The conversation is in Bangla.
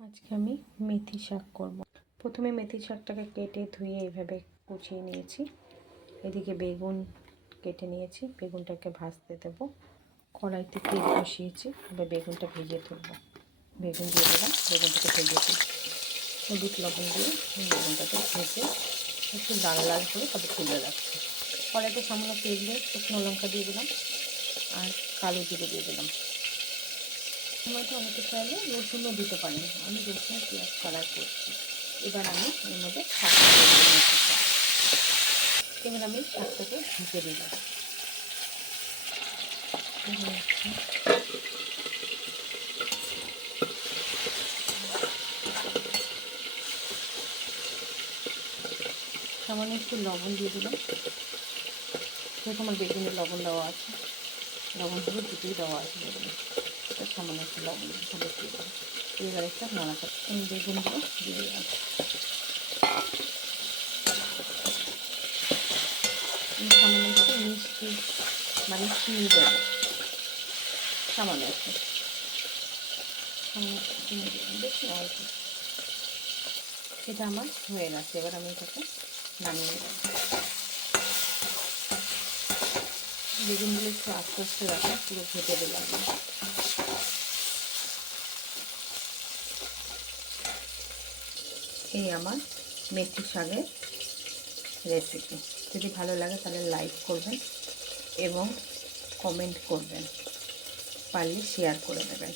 আজকে আমি মেথি শাক করব। প্রথমে মেথি শাকটাকে কেটে ধুয়ে এইভাবে কুচিয়ে নিয়েছি। এদিকে বেগুন কেটে নিয়েছি, বেগুনটাকে ভাজতে দেবো। কড়াইতে তেল বসিয়েছি, এবার বেগুনটা ভেজে তুলব। বেগুন দিয়ে দিলাম, বেগুনটাকে ভেজে তুলব। হলুদ লবণ দিয়ে বেগুনটাকে ভেজে একটু লাল লাল করে তবে তুলে রাখছি। কড়াইতে সামান্য তেল দিয়ে শুকনো লঙ্কা দিয়ে দিলাম আর কালো জিরে দিয়ে দিলাম। মধ্যে অনেকে চাইলে রসুনও দিতে পারেন, আমি রসুন পেঁয়াজ ছাড়া করছি। এবার আমি এর মধ্যে এবার আমি শাকটাকে ভেজে দিলাম। সামান্য একটু লবণ দিয়ে দিলাম, যেহেতু আমার বেগুনে লবণ দেওয়া আছে, লবণ হলুদ দুটোই দেওয়া আছে বেগুনে, সামান্য একটু লবণ হলুদ দিয়ে দিলাম। এবার একটা নাড়াটা বেগুনগুলো দিয়ে দিলাম। সামান্য একটু মিষ্টি মানে চিনি দেবো, সামান্য একটু চিনি দিলাম, বেশি অল্প। এটা আমার হয়ে গেছে, এবার আমি এটাকে নামিয়ে নেব। বেগুনগুলো একটু আস্তে আস্তে রাখা, পুরো ভেজে দিলাম। এই আমার মেথি শাকের রেসিপি। যদি ভালো লাগে তাহলে লাইক করবেন এবং কমেন্ট করবেন, পারলে শেয়ার করে দেবেন।